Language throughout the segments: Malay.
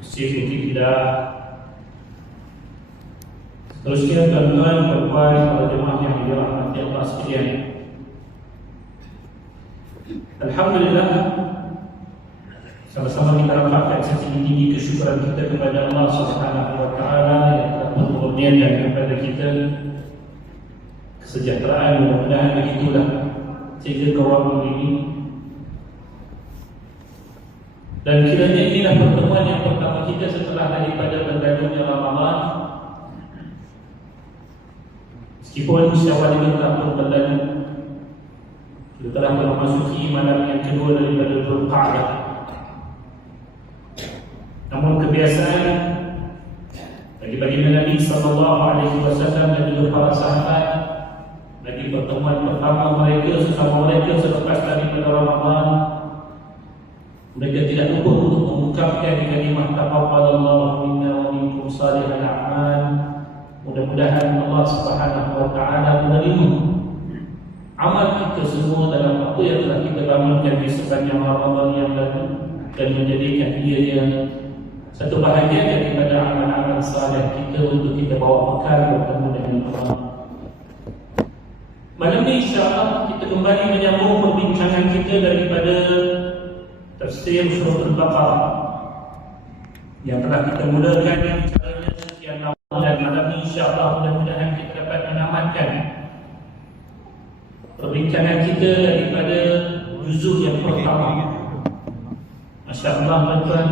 Masjid Bukit Hidayah. Seterusnya tuan-tuan, puan-puan, para jemaah yang dirahmati Allah sekalian. Alhamdulillah, sama-sama kita rapatkan setinggi-tinggi kesyukuran kita kepada Allah Subhanahu wa taala yang telah menurunkan kepada kita kesejahteraan. Mudah-mudahan begitulah sehingga ke waktu ini. Dan kiranya inilah pertemuan yang pertama kita setelah daripada berlalunya Ramadan. Meskipun syawal ini telah pun berlalu, kita telah memasuki malam yang kedua daripada Dzulqa'dah. Namun kebiasaan bagi Nabi SAW dan juga para sahabat, bagi pertemuan pertama mereka sesama mereka selepas daripada Ramadan, mereka tidak lupa untuk mengucapkan kalimah taqabbalallahu minna wa minkum salihal a'mal. Mudah-mudahan Allah Subhanahu wa taala menerima amal kita semua dalam apa yang telah kita bangunkan di sepanjang Ramadan yang lalu dan menjadikan ia satu bahagian daripada amal-amal saleh kita untuk kita bawa bekal bertemu dengan Allah. Malam ini insya-Allah kita kembali menyambung perbincangan kita daripada tafsir surah Al-Baqarah yang telah kita mulakan caranya sekian lama, dan malam ini insya-Allah mudah-mudahan kita dapat menamatkan perbincangan kita daripada juzuk yang pertama. Masya-Allah tuan-tuan,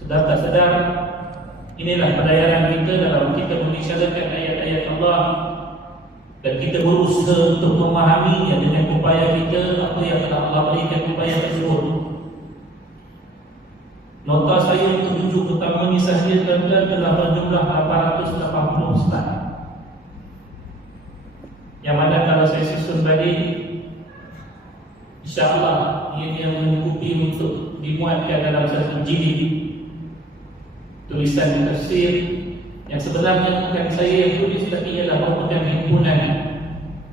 sedar tak sedar inilah pelayanan kita dalam kita membicarakan ayat-ayat Allah, dan kita berusaha untuk memahaminya dengan upaya kita apa yang telah Allah berikan upaya tersebut. Nota saya untuk juzuk pertama ini sahaja tuan-tuan telah berjumlah 880 slide, yang mana kalau saya susun balik, insya-Allah ia mencukupi untuk dimuatkan dalam satu jilid tulisan tafsir yang sebenarnya bukan saya yang tulis, tapi ialah merupakan himpunan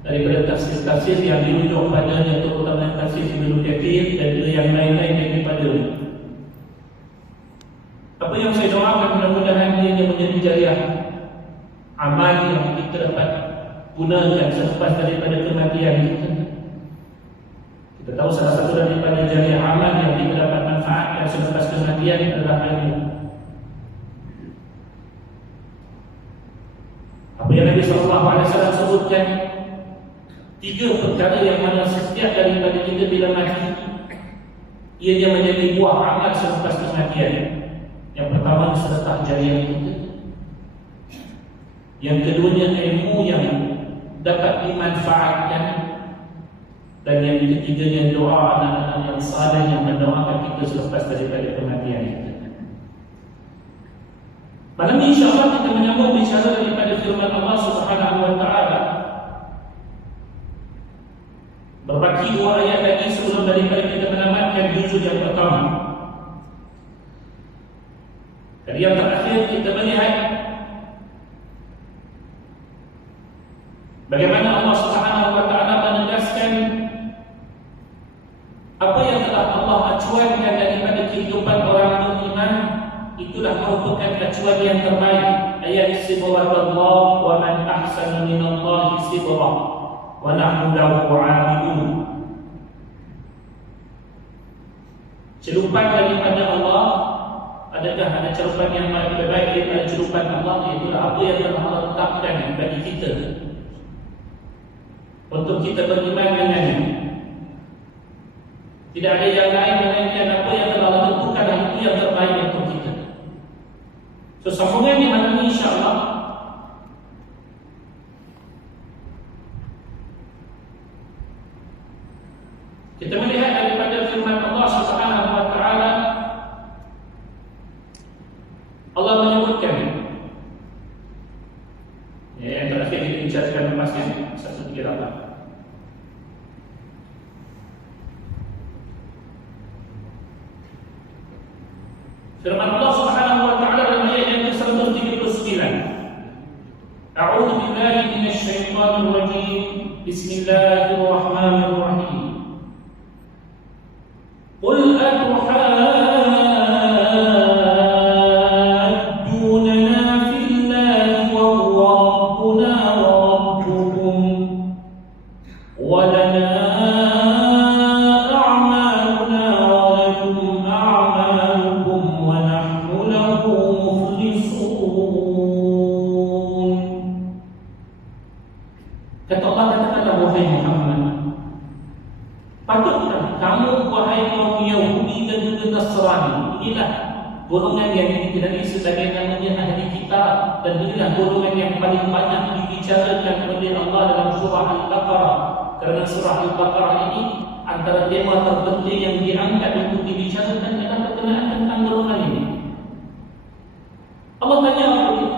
daripada tafsir-tafsir yang dirujuk padanya, terutama tafsir Ibnu Katsir dan yang lain-lain daripadanya. Apa yang saya doakan, mudah-mudahan ia menjadi jariah amal yang kita dapat gunakan selepas daripada kematian kita. Kita tahu salah satu daripada jariah amal yang kita dapat manfaatkan selepas kematian adalah ilmu. Apa yang Nabi SAW sebutkan, 3 perkara yang mana setiap daripada kita bila mati ia menjadi buah amal selepas kematian. Yang pertama, sedekah jariah kita. Yang keduanya, ilmu yang dapat dimanfaatkan. Dan yang ketiganya, doa anak-anak yang saleh yang mendoakan kita selepas daripada kematian kita. Malam ini insya-Allah kita menyambung bicara daripada firman Allah Subhanahu wa taala. Berbaki 2 ayat lagi sebelum daripada kita menamatkan juzuk yang pertama. Dari yang terakhir kita melihat bagaimana Allah Subhanahu wa taala menegaskan apa yang telah Allah acuankan daripada kehidupan orang beriman, itulah merupakan acuan yang terbaik. Ayat sibghatullah wa man ahsanu minallahi sibghah wa nahnu lahu 'abidun. Celupan daripada Allah, adakah ada celupan yang lebih baik daripada celupan Allah? Itulah apa yang telah Allah tetapkan bagi kita untuk kita beriman dengannya. Tidak ada yang lain melainkan apa yang telah Allah tentukan, itu yang terbaik untuk kita. So sambungan di malam ini insya-Allah kita melihat daripada firman Allah Subhanahu wa taala. Allah menyebutkan yang terakhir kita bicarakan lepaskan 138. Firman Allah Subhanahu wa taala dalam ayat yang ke-139. A'udzu billahi minasy syaithanir rajim. Bismillahirrahmanirrahim. Qul atuhajjuna inilah golongan yang dikenali sebagai namanya ahli kitab, dan inilah golongan yang paling banyak dibicarakan oleh Allah dalam surah Al-Baqarah. Kerana surah Al-Baqarah ini antara tema terpenting yang diangkat untuk dibicarakan adalah berkenaan tentang golongan ini. Allah tanya kepada dia,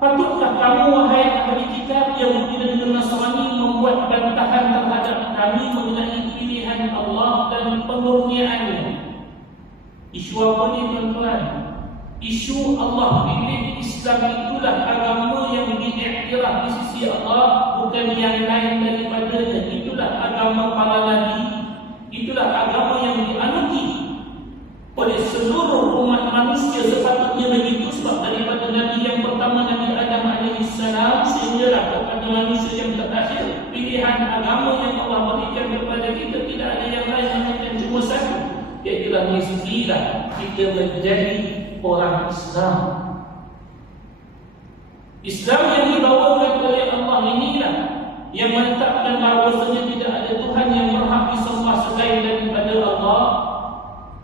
patutkah kamu wahai ahli kitab Yahudi dan Nasrani membuat bantahan terhadap kami mengenai pilihan Allah dan pengurniaannya? Isu apa ni tuan-tuan? Isu Allah pilih Islam itulah agama yang diiktiraf di sisi Allah, bukan yang lain daripadanya. Itulah agama para nabi, itulah agama yang dianuti oleh seluruh umat manusia. Sepatutnya begitu, sebab daripada Nabi yang pertama, Nabi Adam AS, sehinggalah kepada manusia yang terakhir, pilihan agama yang Allah berikan kepada kita tidak ada yang lain melainkan cuma satu, iaitulah mestilah kita menjadi orang Islam. Islam yang dibawakan oleh Allah inilah yang menetapkan bahawasanya tidak ada Tuhan yang berhak disembah selain daripada Allah,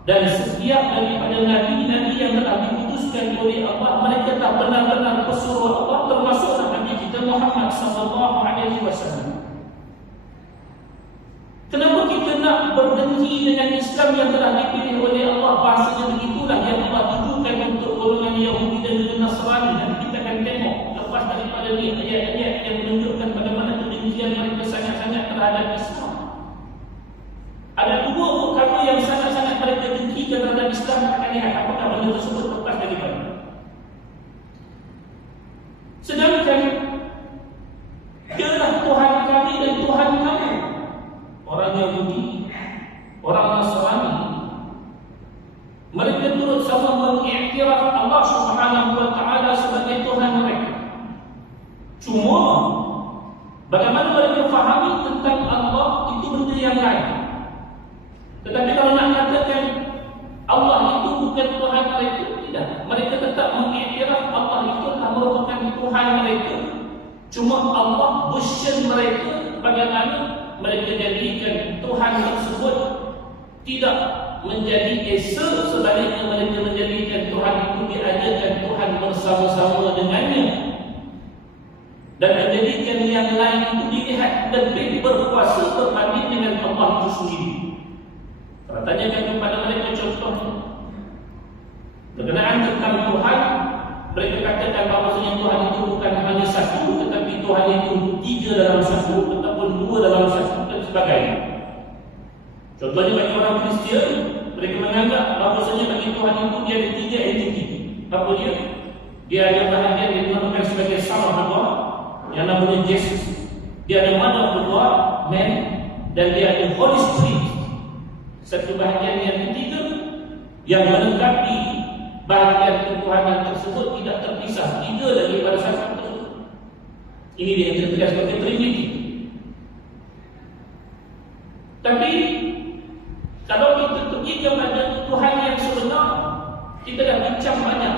dan setiap daripada nabi-nabi yang telah diputuskan oleh Allah, mereka tak benar-benar pesuruh Allah, termasuklah Nabi kita Muhammad SAW. Kenapa kita nak berdengki dengan Islam yang telah dipilih oleh Allah? Bahasanya begitulah yang Allah tujukan untuk golongan Yahudi dan Nasrani. Nanti kita akan tengok lepas daripada ni ayat-ayat yang menunjukkan bagaimana kedengkian mereka sangat-sangat terhadap Islam. Ada dua perkara yang sangat-sangat mereka dengkikan terhadap Islam. Akan lihat apakah benda tersebut lepas daripada. Sedangkan dialah Tuhan kami dan Tuhan kamu. Orang Yahudi, orang Nasrani, mereka turut sama mengiktiraf Allah Subhanahu wa taala sebagai Tuhan mereka. Cuma bagaimana mereka fahami tentang Allah itu benda yang lain. Tetapi kalau nak katakan Allah itu bukan Tuhan mereka, tidak. Mereka tetap mengiktiraf Allah itu adalah merupakan Tuhan mereka. Cuma Allah version mereka bagaimana mereka jadikan Tuhan tersebut tidak menjadi esa, sebaliknya mereka menjadikan Tuhan itu diadakan Tuhan bersama-sama dengannya, dan menjadikan yang lain itu dilihat lebih berkuasa berbanding dengan Allah itu sendiri. Kalau tanyakan kepada mereka contohnya berkenaan tentang Tuhan, mereka katakan bahawasanya Tuhan itu bukan hanya satu, tetapi Tuhan itu 3 dalam 1 ataupun 2 dalam 1 dan sebagainya. Contohnya bagi orang Kristian, mereka menganggap bahawasanya bagi Tuhan itu dia ada 3 entiti. Apa dia? Dia ada bahagian yang dinamakan sebagai Son of God, yang namanya Jesus. Dia ada Man of God, Man, dan dia ada Holy Spirit. Satu bahagian yang ketiga yang melengkapi bahagian ketuhanan tersebut tidak terpisah, 3 daripada satu tersebut. Ini dia yang terlihat sebagai Trinity. Tapi kalau kita pergi kepada Tuhan yang sebenar, kita dah bincang banyak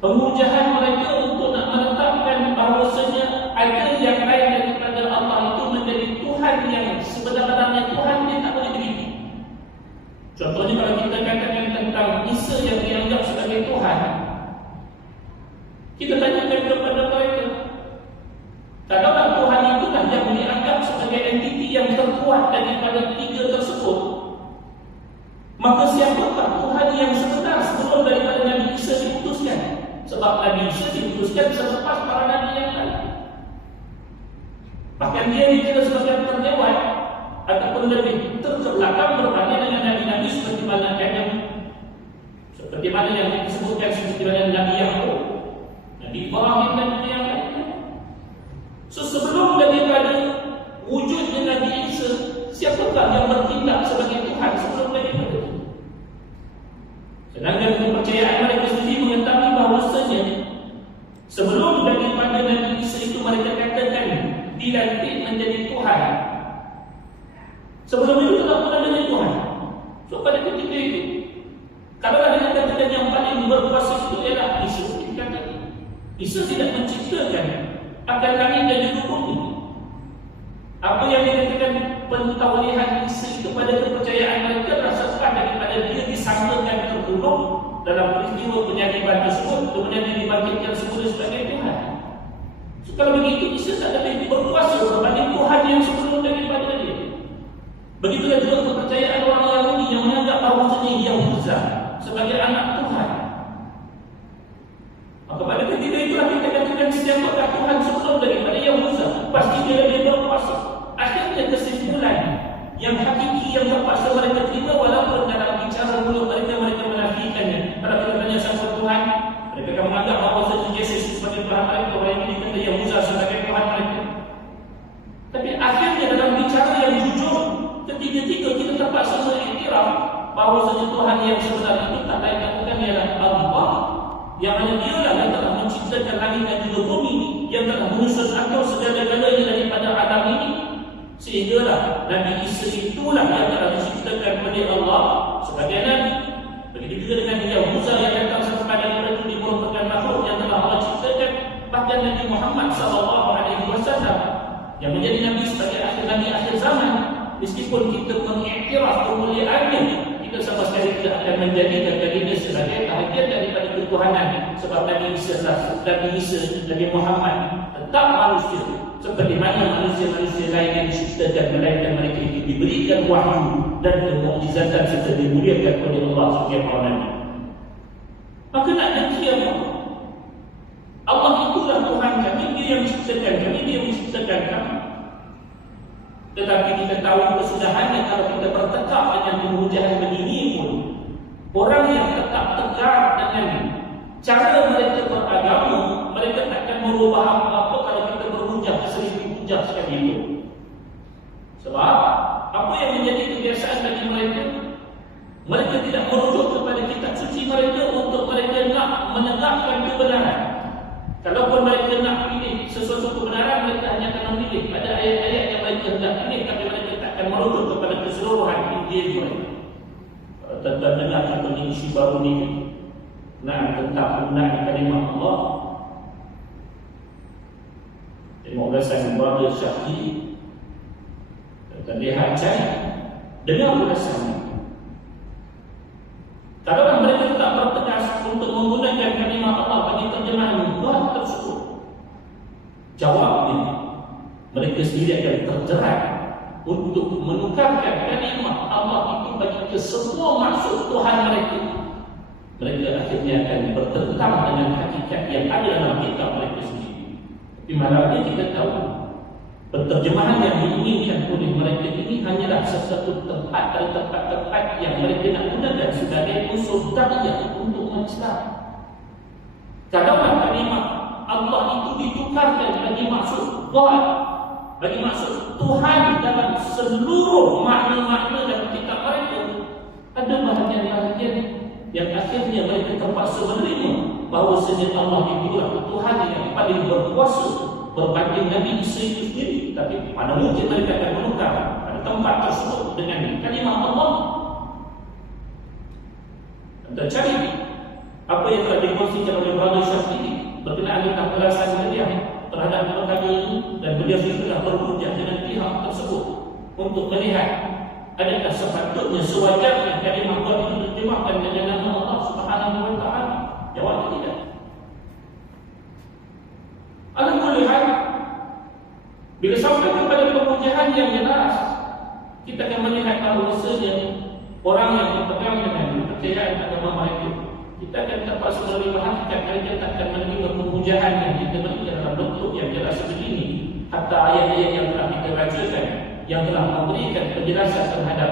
pengujahan mereka untuk nak menetapkan bahawasanya ada yang lain daripada Allah itu menjadi Tuhan yang sebenarnya Tuhan, dia tak boleh begitu. Contohnya kalau kita katakan tentang Isa yang dianggap sebagai Tuhan, kita tanyakan kepada mereka, kalaulah Tuhan itulah yang dianggap sebagai entiti yang terkuat daripada 3 tersebut, maka siapakah Tuhan yang sebenar sebelum daripada Nabi Isa diputuskan? Sebab Nabi Isa diputuskan selepas para Nabi yang lain. Bahkan dia dikira sebagai terlewat ataupun lebih terbelakang berbanding dengan Nabi-Nabi seperti mana Adam, seperti mana yang disebutkan seperti mana Nabi Yaqub, Nabi Ibrahim dan yang lain. So sebelum daripada wujudnya Nabi Isa, siapakah yang bertindak sebagai Tuhan sebelum daripada itu? Sedangkan kepercayaan mereka sendiri mengetahui bahawasanya sebelum daripada Nabi Isa itu mereka katakan dilantik menjadi Tuhan. Sebelum itu tak pernah jadi Tuhan. So pada ketika itu, kalau ada yang katakan yang paling berkuasa itu ialah Isa, Isa tidak menciptakan akan langit dan juga bumi. Apa yang dikatakan pentaulihan Isa itu pada kepercayaan mereka adalah sebab daripada dia disamakan tertolong dalam peristiwa penyaliban tersebut, kemudian dibangkitkan semula sebagai Tuhan. So, kalau begitu, Isa tak ada berkuasa berbanding Tuhan yang sebelum daripada dia. Begitulah juga kepercayaan orang Yahudi yang menganggap bahawasanya Yahuza sebagai anak Tuhan. Maka pada ketika itulah kita katakan siapakah Tuhan sebelum daripada Yahuza, pasti dia lebih berkuasa. Akhirnya kesimpulan yang hakiki yang terpaksa mereka terima, walaupun dalam bicara mulut mereka menafikannya. Kalau kita tanya siapa Tuhan, mereka akan menganggap bahawasanya Yesus sebagai Tuhan mereka, orang ini kata Yahuza sebagai Tuhan mereka. Tapi akhirnya dalam bicara yang jujur, ketiga-tiga kita terpaksa mengiktiraf bahawasanya Tuhan yang sebenarnya itu tak lain katakan ialah Allah, yang mana dialah yang telah menciptakan langit dan juga bumi, yang telah menyusun akal segala-galanya daripada alam ini. Sehinggalah Nabi Isa itulah yang telah diciptakan oleh Allah sebagai Nabi. Begitu juga dengan Yahuza yang datang kepada mereka itu merupakan makhluk yang telah Allah ciptakan. Bahkan Nabi Muhammad SAW yang menjadi Nabi sebagai akhir Nabi akhir zaman, meskipun kita mengiktiraf kemuliaannya, kita sama sekali tidak akan menjadikan baginda sebagai bahagian daripada ketuhanan. Sebab Nabi Isa, Nabi Muhammad tetap manusia seperti mana manusia-manusia lain yang diciptakan, melainkan mereka itu diberikan wahyu dan kemukjizatan serta dimuliakan oleh Allah Subhanahu. Maka nak dengki apa? Allah itulah Tuhan kami, Dia yang menciptakan kami, Dia yang menciptakan kami. Tetapi kita tahu kesudahannya kalau kita bertekak dengan penghujatan begini pun, orang yang tetap tegar dengan cara mereka beragama, mereka takkan merubah apa-apa kalau kita berhujah 1000 hujah sekali itu. Sebab apa yang menjadi kebiasaan bagi mereka, mereka tidak merujuk kepada kitab suci mereka untuk mereka nak menegakkan kebenaran. Kalaupun mereka nak pilih sesuatu kebenaran, mereka hanya akan memilih pada ayat-ayat yang mereka hendak pilih, tapi mereka takkan merujuk kepada keseluruhan Injil mereka. Tentang dengar contoh isu baru ni, tentang penggunaan kalimah Allah, demokrasi Brother Syahdi dan lihat saya dengar ulasannya. Kalau mereka tak bertegas untuk menggunakan kalimah Allah bagi terjemahan Tuhan tersebut, jawabnya mereka sendiri akan terjerat untuk menukarkan kalimah Allah itu bagi ke semua maksud Tuhan mereka. Mereka akhirnya akan bertentang dengan hakikat yang ada dalam kitab mereka sendiri. Di mana kita tahu penterjemahan yang diinginkan oleh mereka ini hanyalah sesuatu tempat dari tempat-tempat yang mereka nak gunakan sebagai unsur dakwah untuk Islam. Kadang-kadang kalimah Allah itu ditukarkan bagi maksud God, bagi maksud Tuhan dalam seluruh makna-makna dalam kitab mereka. Ada bahagian-bahagian yang akhirnya mereka terpaksa menerima bahawasanya Allah itulah Tuhan yang paling berkuasa berbanding Nabi Isa itu sendiri. Tapi mana mungkin mereka akan menukar pada tempat tersebut dengan kalimah Allah. Anda cari apa yang telah dikongsikan oleh Brother Syafii berkenaan dengan alasan beliau terhadap perkara ini, dan beliau sudah berhujah dengan pihak tersebut untuk melihat adakah sepatutnya sewajarnya kalimah Allah itu diterjemahkan dengan nama Allah Subhanahu wa taala. Jawabnya tidak. Alhamdulillah, bila sampai kepada pemujaan yang jelas, kita akan melihat bahawasanya orang yang berpegang dengan kepercayaan agama mereka, kita akan terpaksa menerima hakikat mereka tak akan menerima pemujaan yang kita berikan dalam bentuk yang jelas seperti ini. Hatta ayat-ayat yang telah kita bacakan, yang telah memberikan penjelasan terhadap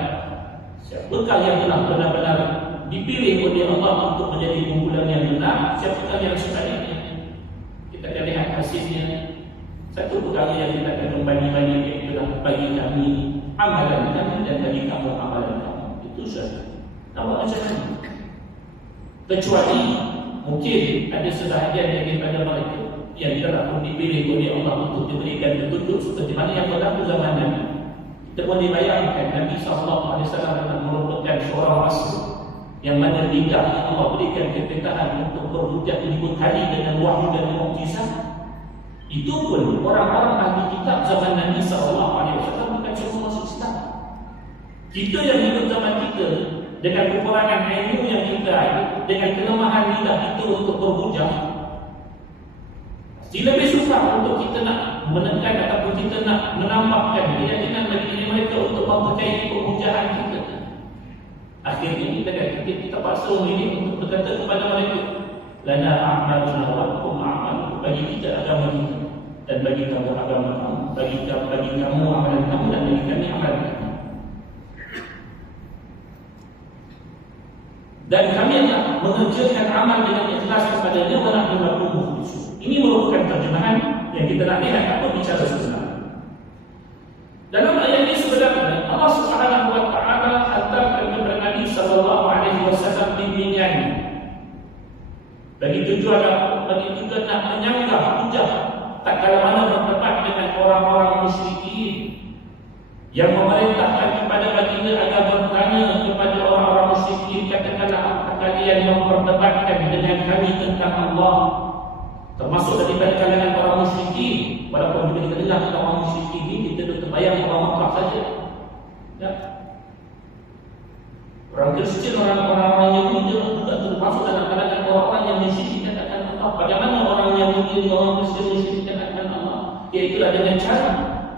siapakah yang telah benar-benar dipilih oleh Allah untuk menjadi kumpulan yang benar, siapakah yang sebaliknya. Kita akan lihat hasilnya. Satu perkara yang kita akan membagi-bagi adalah bagi kami amalan kami dan bagi kamu amalan kamu. Itu saja. Nampak macam mana? Kecuali mungkin ada sebahagian daripada mereka yang telah pun dipilih oleh Allah untuk diberikan petunjuk seperti mana yang berlaku zaman Nabi. Kita boleh bayangkan Nabi SAW adalah merupakan seorang rasul yang mana lidahnya Allah berikan kepintaran untuk berhujah 1000 kali dengan wahyu dan mukjizat. Itu pun orang-orang ahli kitab zaman Nabi SAW bukan semua masuk Islam. Kita yang hidup zaman kita dengan kekurangan ilmu yang kita ada, dengan kelemahan lidah kita untuk berhujah, pasti lebih susah untuk kita nak menekan ataupun kita nak menambahkan keyakinan bagi diri mereka untuk mempercayai perhujahan kita. Akhirnya kita paksa ini untuk berkata kepada mereka, lana a'maluna wa lakum a'malukum, bagi kita agama kita dan bagi kamu agama kamu, bagi kamu amalan kamu dan bagi kami amalan kami. Dan kami akan mengerjakan amal dengan ikhlas kepada-Nya wa nahnu lahu mukhlisun. Ini merupakan terjemahan yang kita nak lihat apa bicara sebenarnya. Dalam ayat ini sebenarnya Allah Subhanahu wa taala hantarkan kepada Nabi sallallahu alaihi wasallam bimbingan bagi tujuan bagi juga nak menyanggah hujah tak kala mana berdebat dengan orang-orang musyrikin yang memerintahkan kepada baginda agar bertanya kepada orang-orang musyrikin, katakanlah apakah kalian memperdebatkan dengan kami tentang Allah, termasuk daripada kalangan orang musyrikin. Walaupun kita dengar tentang orang musyrikin ini, kita dah terbayang orang Makkah saja, ya. Orang Kristian, orang-orang Yahudi juga termasuk dalam kalangan orang-orang yang mensyirikkan akan Allah. Bagaimana orang Yahudi, orang Kristian mensyirikkan akan Allah? Iaitulah dengan cara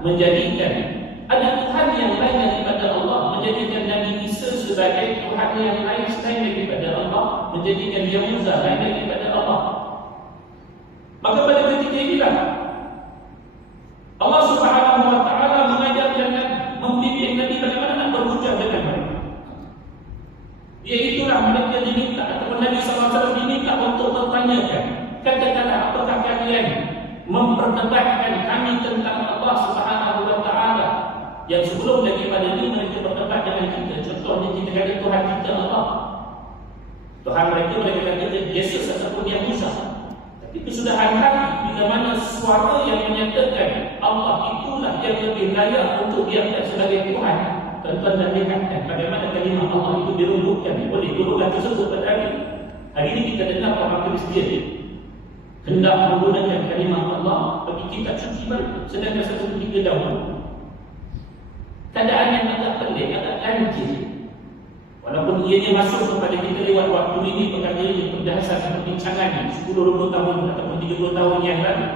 menjadikan ada Tuhan yang lain daripada Allah, menjadikan Nabi Isa sebagai Tuhan yang lain selain daripada Allah, menjadikan Yahuza lain daripada Allah. Maka pada ketika inilah Allah Subhanahu wa taala mengajarkan membimbing Nabi bagaimana nak berhujah dengan mereka. Iaitulah mereka diminta ataupun Nabi SAW diminta untuk bertanyakan, katakanlah apakah kalian memperdebatkan kami tentang Allah Subhanahu wa taala yang sebelum daripada ini mereka berdebat dengan kita. Contohnya kita kata Tuhan kita Allah, Tuhan mereka kata Yesus ataupun Yahuza. Tapi kesudahan hati bila mana suara yang menyatakan Allah itulah yang lebih layak untuk diangkat sebagai Tuhan, tuan-tuan dan lihatkan bagaimana kalimah Allah itu dirundukkan oleh golongan tersebut pada hari ini kita dengar orang Kristian hendak menggunakan kalimah Allah bagi kita cuci balik, sedangkan satu ketika dahulu keadaan yang agak pelik, agak ganjil. Walaupun ianya masuk kepada kita lewat waktu ini, perkara ini berdasarkan perbincangan 10-20 tahun ataupun 30 tahun yang lalu,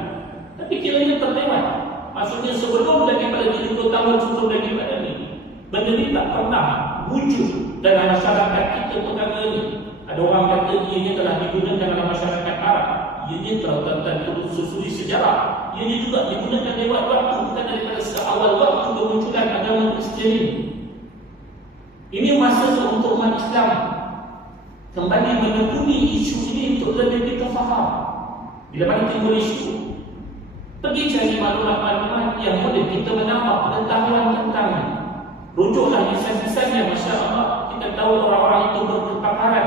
tapi kiranya terlewat. Maksudnya sebelum daripada 30 tahun sebelum daripada ini, benda ini tak pernah wujud dalam masyarakat kita perkara ini. Ada orang kata ianya telah digunakan dalam masyarakat Arab, ianya telah tersusuri sejarah, ianya juga digunakan lewat waktu, bukan daripada seawal waktu kemunculan agama Kristian ini. Ini masa untuk umat Islam kembali menekuni isu ini untuk lebih kita faham. Bila mana timbul isu, pergi cari maklumat-maklumat yang boleh kita menambah pengetahuan tentangnya. Rujuklah lisan-lisannya, Masya Allah. Kita tahu orang-orang itu berkepakaran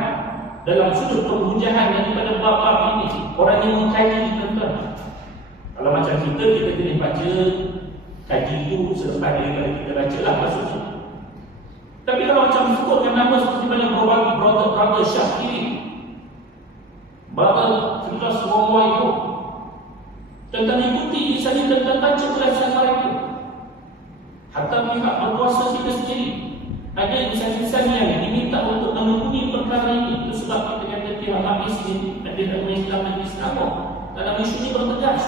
dalam sudut penghujahan daripada bab-bab ini. Orang yang mengkaji tentang. Kalau macam kita kena baca kaji itu selepas daripada kita baca lah maksudnya. Tapi kalau macam sebutkan nama seperti mana Brother Syakiri, Brother Firdaus Romo itu, tentang ikuti misalnya tentang baca perasaan mereka. Hatta pihak berkuasa kita sendiri ada insan-insan yang diminta untuk menekuni perkara ini. Itu sebab kita kata pihak habis ini ada dalam Islam dan Islam dalam isu ini bertegas.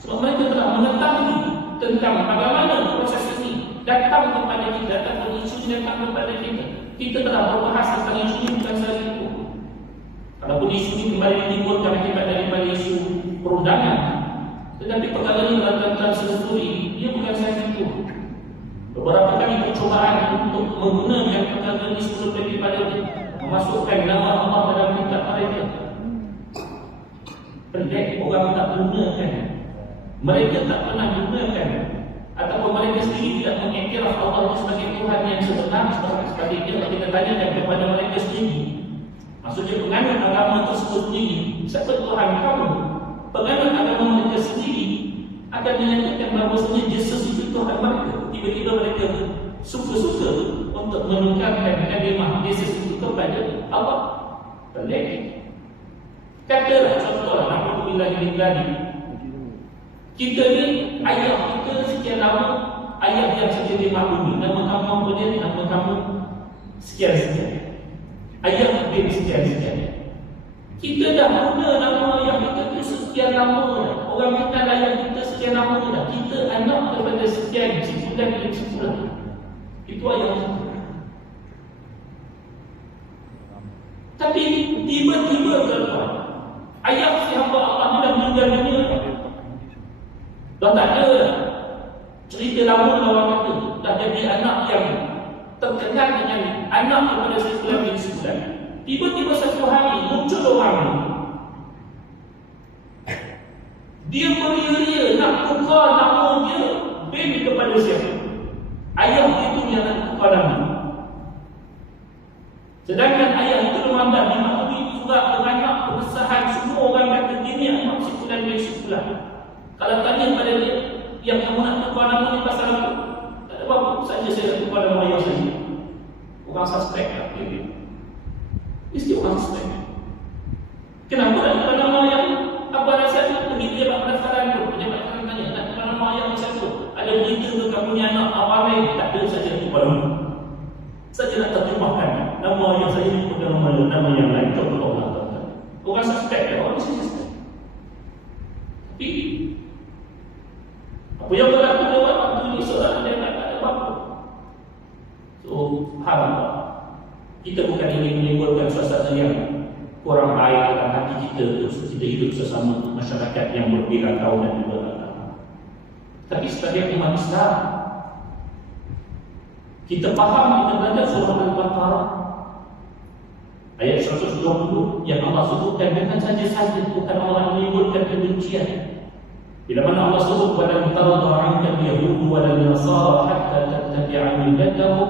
Sebab mereka telah mengetahui tentang bagaimana proses ini datang kepada kita, datang isu ini datang kepada kita. Kita telah berbahas tentang isu ini bukan sahaja itu. Walaupun isu ini kembali ditimbulkan akibat daripada isu perundangan, tetapi perkara ini dalam sendiri, dia bukan sahaja itu. Beberapa kali percobaan untuk menggunakan perkara ini sebelum daripada memasukkan nama Allah dalam kitab mereka. Pelik orang tak gunakan. Mereka tak pernah gunakan, ataupun mereka sendiri tidak mengiktiraf Allah sebagai Tuhan yang sebenar. Sebagai kita tanyakan kepada mereka sendiri, maksudnya penganut agama tersebut sendiri, siapa Tuhan kamu? Penganut agama mereka sendiri akan menyatakan bahawasanya Yesus itu Tuhan mereka. Tiba-tiba mereka suka-suka untuk menukarkan kalimah Yesus itu kepada Allah. Pelik. Katalah contohlah, Alhamdulillah kita ni ayah kita sekian lama, ayah yang saja dimaklumi, nama kamu apa dia, nama kamu sekian-sekian, ayah bin sekian-sekian. Kita dah guna nama ayah kita tu sekian nama dah. Orang kenal ayah kita sekian nama dah. Kita anak daripada sekian simpulan demi simpulan. Itu ayah kita. Tapi tiba-tiba tuan-tuan, ayah si hamba Allah ni dah meninggal dunia. Dah tak ada cerita lama orang kata. Dah jadi anak yang terkenal dengan anak daripada simpulan demi simpulan. Tiba-tiba satu hari muncul orang ni. Dia beria-ria nak tukar nama dia bin kepada siapa? Ayah itu yang nak tukar nama. Sedangkan ayah itu memandang dimaklumi surat beranak pengesahan semua orang kata ini anak simpulan bin simpulan. Kalau tanya pada dia, yang kamu nak tukar nama ni pasal apa? Tak ada apa-apa saja saya nak tukar nama ayah saya. Orang suspek tak dia. Mesti orang suspek. Kenapa nak tukar nama ayah? Apa rasanya? Pergi pejabat pendaftaran tu. Pejabat pendaftaran tanya, nak tukar nama ayah macam tu? Ada berita ke kamu ni anak awal? Tak ada saja tukar nama. Saja nak terjemahkan nama ayah saya ni pada nama yang lain. Contoh Allah. Orang suspek dia, orang mesti suspek. Tapi apa yang berlaku lewat waktu ni seorang dia tak ada apa-apa. So, subhanallah. Kita bukan ingin menimbulkan suasana yang kurang baik dalam hati kita untuk kita hidup sesama masyarakat yang berbeza kaum dan juga agama. Tapi sebagai umat Islam, kita faham, kita belajar surah Al-Baqarah ayat 120 yang Allah sebutkan bukan saja bukan Allah menimbulkan kebencian. Bila mana Allah sebut walan tarda 'anka al-yahud wal nasara hatta tattabi'a millatahum,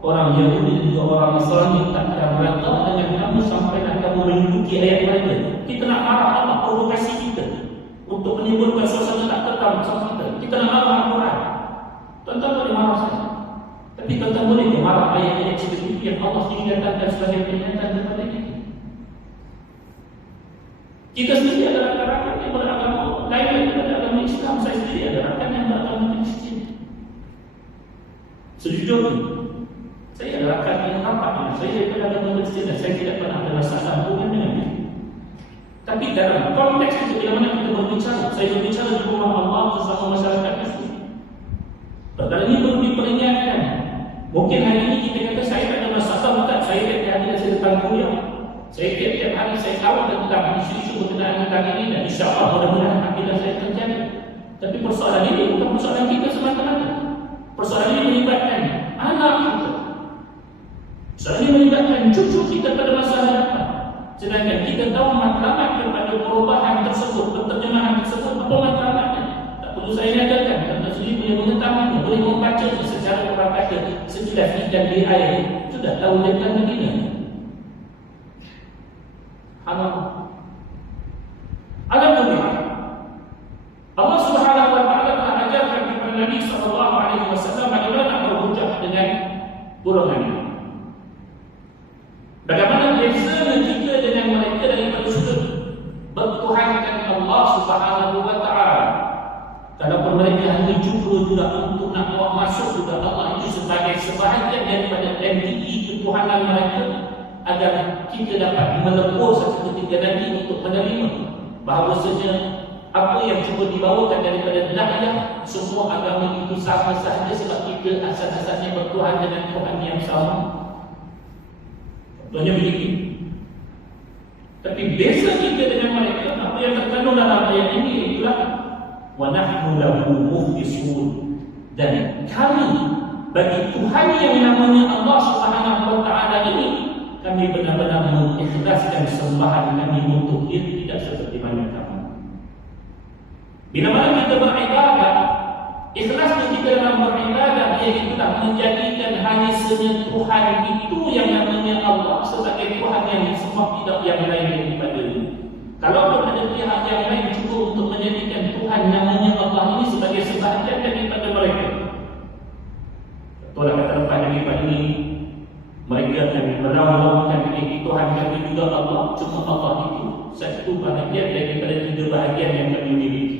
orang Yahudi dan juga orang Nasrani tak akan rata dengan kamu sampai nak kamu mengikuti ayat mereka. Kita nak marah Allah provokasi kita untuk menimbulkan suasana tak tenang bersama kita. Kita nak marah Al-Quran. Tuan-tuan boleh marah saja. Tapi tuan-tuan boleh marah ayat-ayat seperti itu yang Allah sendiri datangkan sebagai peringatan kepada kita. Kita sendiri adalah rakan yang beragama lain daripada agama Islam. Saya sendiri adalah rakan yang beragama Kristian. Sejujurnya saya adalah rakan yang rapat dengan saya daripada agama Kristian dan saya tidak pernah ada masalah hubungan dengan dia. Tapi dalam konteks itu, bila mana kita berbicara, saya berbicara di rumah Allah bersama masyarakat Muslim. Perkara ini perlu diperingatkan. Mungkin hari ini kita kata saya tak ada masalah, bukan saya tiap hari saya datang kuliah. Saya tiap hari saya tahu tentang isu-isu berkenaan tentang ini dan insya-Allah mudah-mudahan akidah saya terjadi. Tapi persoalan ini bukan persoalan kita semata-mata. Persoalan ini melibatkan anak kita. Persoalan ini melibatkan cucu kita pada masa hadapan. Sedangkan kita tahu matlamat kepada perubahan tersebut, penterjemahan tersebut, apa matlamatnya? Tak perlu saya nyatakan, kerana sendiri punya mengetahuinya, boleh membaca secara orang kata sekilas ikan di air, sudah tahu tentang begini. Alhamdulillah, Allah Subhanahu wa taala telah ajarkan kepada Nabi sallallahu alaihi wasallam bagaimana nak berhujah dengan golongan ini. Bagaimana bezanya kita dengan mereka daripada sudut bertuhankan Allah Subhanahu wa taala. Kalaupun mereka hanya cuba juga untuk nak bawa masuk juga Allah itu sebagai sebahagian daripada entiti ketuhanan mereka, agar kita dapat melepur satu ketika nanti untuk menerima bahawasanya apa yang cuba dibawakan daripada dakwah semua agama itu sama sahaja sebab kita asal-asalnya bertuhan dengan Tuhan yang sama. Contohnya begitu. Tapi beza kita dengan mereka, apa yang terkandung dalam ayat ini itulah wa nahnu lahu mukhlisun, dan kami bagi Tuhan yang namanya Allah Subhanahu wa taala ini, kami benar-benar mengikhlaskan sembahan kami untuk dia, tidak seperti mana kamu. Bila mana kita beribadah, ikhlasnya kita dalam beribadah, iaitu menjadikan hanya Tuhan itu yang namanya Allah sebagai Tuhan yang disembah, tidak yang lain daripadanya. Kalau ada pihak yang lain cuba untuk menjadikan Tuhan namanya Allah ini sebagai sebahagian daripada mereka, tolak kata lepas daripada ini, mereka akan menawarkan Tuhan kami juga Allah, cuma Allah itu satu bahagian daripada tiga bahagian yang kami miliki.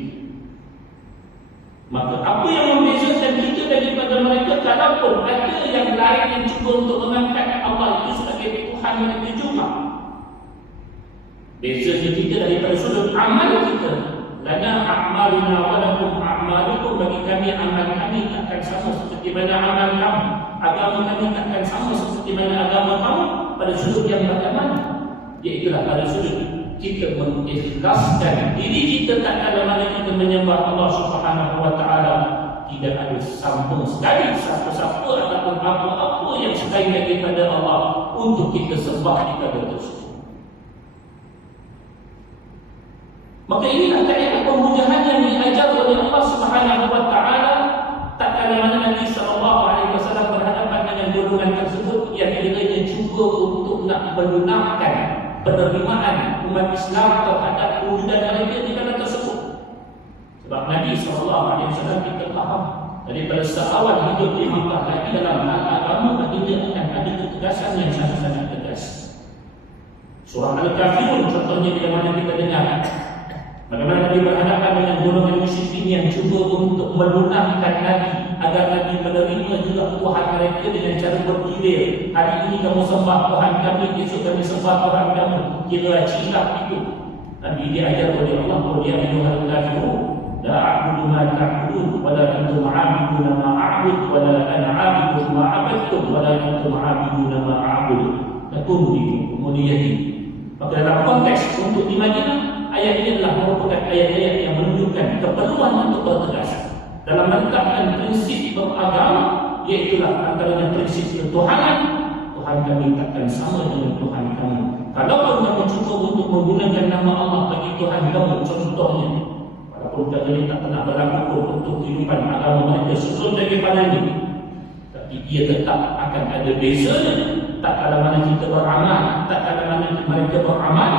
Maka apa yang membezakan kita daripada mereka kalaupun ada yang lain yang cuba untuk mengangkat Allah itu sebagai Tuhan mereka juga. Bezanya kita daripada sudut amal kita, lana a'maluna wa lakum a'malukum, bagi kami amal kami takkan sama seperti mana amal kamu, agama kami takkan sama seperti mana agama kamu. Pada sudut yang bagaimana? Iaitulah pada sudut kita mengikhlaskan diri kita, tak kala mana kita menyembah Allah Subhanahu wa taala, tidak ada sama sekali siapa-siapa ataupun apa-apa yang selain daripada Allah untuk kita sembah di kala tersebut. Maka inilah kaedah pemujahan yang diajar oleh Allah Subhanahu wa taala. Tak kala mana Nabi sallallahu alaihi wasallam berhadapan dengan golongan tersebut yang kiranya cuba untuk nak melunakkan penerimaan umat Islam terhadap kewujudan mereka di kala tersebut. Sebab Nabi sallallahu alaihi wasallam kita faham daripada seawal hidup di Makkah lagi dalam hal agama, baginda akan ada ketegasan yang sangat-sangat tegas. Surah Al-Kafirun contohnya bila mana kita dengar bagaimana Nabi berhadapan dengan golongan musyrikin yang cuba untuk melunakkan Nabi agar Nabi menerima juga Tuhan mereka dengan cara bergilir. Hari ini kamu sembah Tuhan kami, esok kami sembah Tuhan kamu. Kira cilap itu. Nabi diajar oleh Allah, "Ya ayyuhal kafirun, la a'budu ma ta'budun, wa la antum 'abiduna ma a'bud, wa la ana 'abidu ma 'abadtum, wa la antum 'abiduna ma a'bud. Lakum dinukum waliyadin." Maka dalam konteks untuk di Madinah, ayat ini adalah merupakan ayat-ayat yang menunjukkan keperluan untuk bertegas dalam menetapkan prinsip beragama, iaitulah antaranya prinsip ketuhanan. Tuhan kami takkan sama dengan Tuhan kamu. Kalau kamu cuba untuk menggunakan nama Allah bagi Tuhan kamu, contohnya, walaupun kami tak pernah berlaku untuk kehidupan agama mereka sebelum daripada ini, tapi ia tetap akan ada bezanya. Tak kala mana kita beramal, tak kala mana mereka beramal.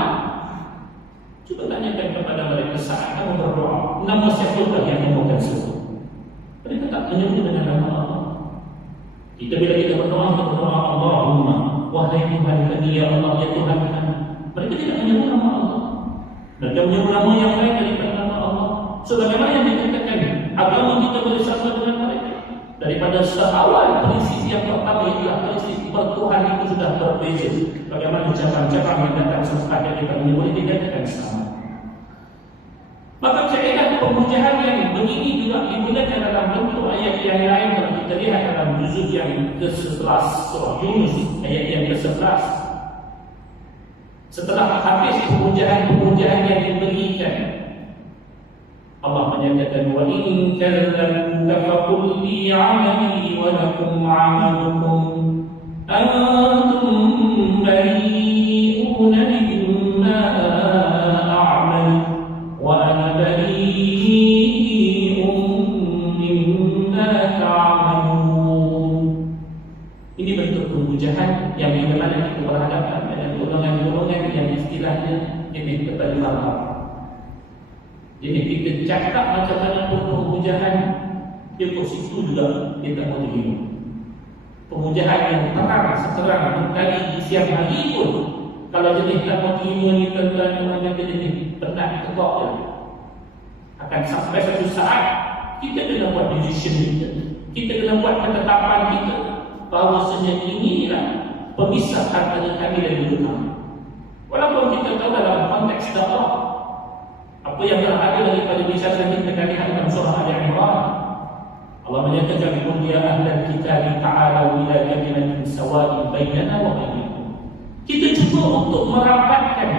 Cuba tanyakan kepada mereka saat kamu berdoa, nama siapakah yang kamu akan sebut? Mereka tak menyebut dengan nama Allah. Kita bila kita berdoa Allahumma, wahai Tuhan kami, ya Allah, ya Tuhan kami. Mereka tidak menyebut nama Allah. Mereka menyebut nama yang lain daripada nama Allah. Sebagaimana yang dikatakan, agama kita boleh sama dengan mereka. Daripada seawal prinsip yang pertama ialah prinsip bertuhan itu sudah berbeza. Bagaimana cabang-cabang yang datang sempat daripada ini boleh dikatakan sama. Maka kaedah pemujahan yang begini juga digunakan dalam bentuk ayat yang lain. Kalau kita lihat dalam juzuk yang ke-11 surah Yunus ayat yang ke-11, setelah habis pemujahan-pemujahan yang diberikan, Allah menyatakan, "Wa in kadzabuka faqul li 'amali wa lakum 'amalukum antum bari'una mimma a'malu wa ana bari'un mimma ta'malun." Ini bentuk pemujahan yang bagaimana kita berhadapan dengan golongan-golongan yang istilahnya ini kembali marah. Jadi kita cakap macam mana pun pemujahan, dia pun situ juga dia tak mau terima. Pemujahan yang terang, seterang, berkali di siang hari pun, kalau jenis tak mau terima ni tuan-tuan yang kata jenis penat tegak je, akan sampai satu saat kita kena buat decision kita. Kita kena buat ketetapan kita bahawasanya inilah pemisah antara kami dan dunia. Walaupun kita tahu dalam konteks dakwah apa yang terada daripada bicara kita lihat dalam surah Al-Imran, Allah menyatakan, "Qul ya ahlal kitab ta'alu ila kalimatin sawa'in bainana wa bainakum." Kita cuba untuk merapatkan